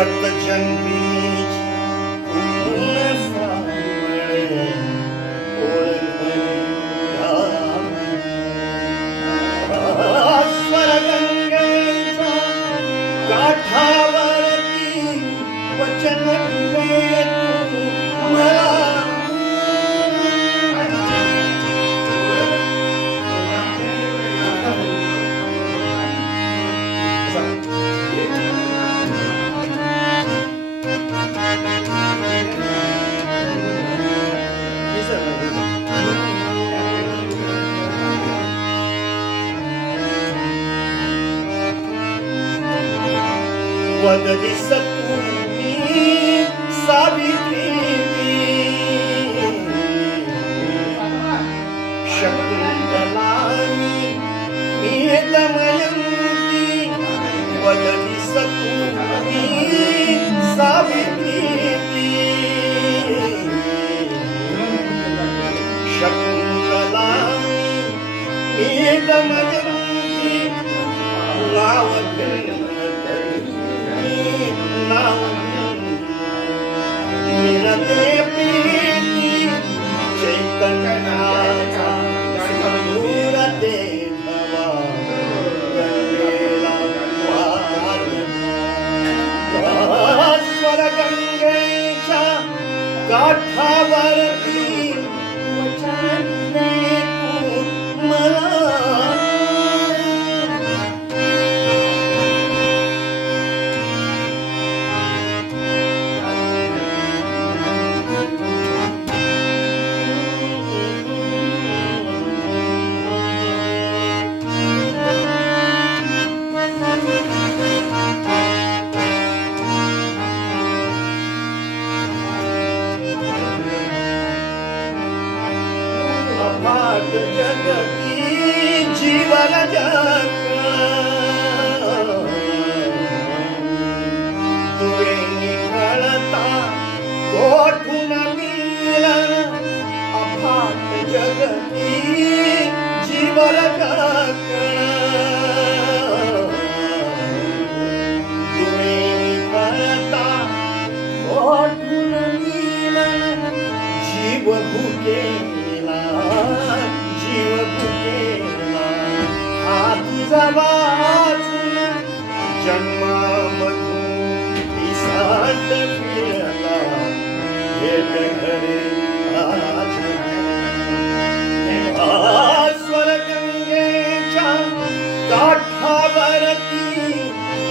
cut the jungle. وَدَدِ سَتُمِي سَابِتِي شَكْلَلَانِي مِهْدَمَيَمْتِي وَدَدِ سَتُمِي سَابِتِي شَكْلَلَانِي مِهْدَمَيَمْتِي Chaitanya, Chaitanya, Chaitanya, Chaitanya, Chaitanya, vardı canım, inci varacak.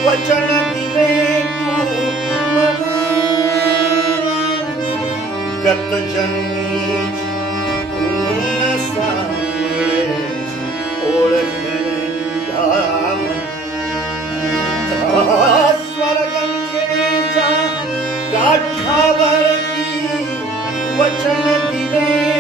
વચન દિલે ગત જન્મી વચન દિલે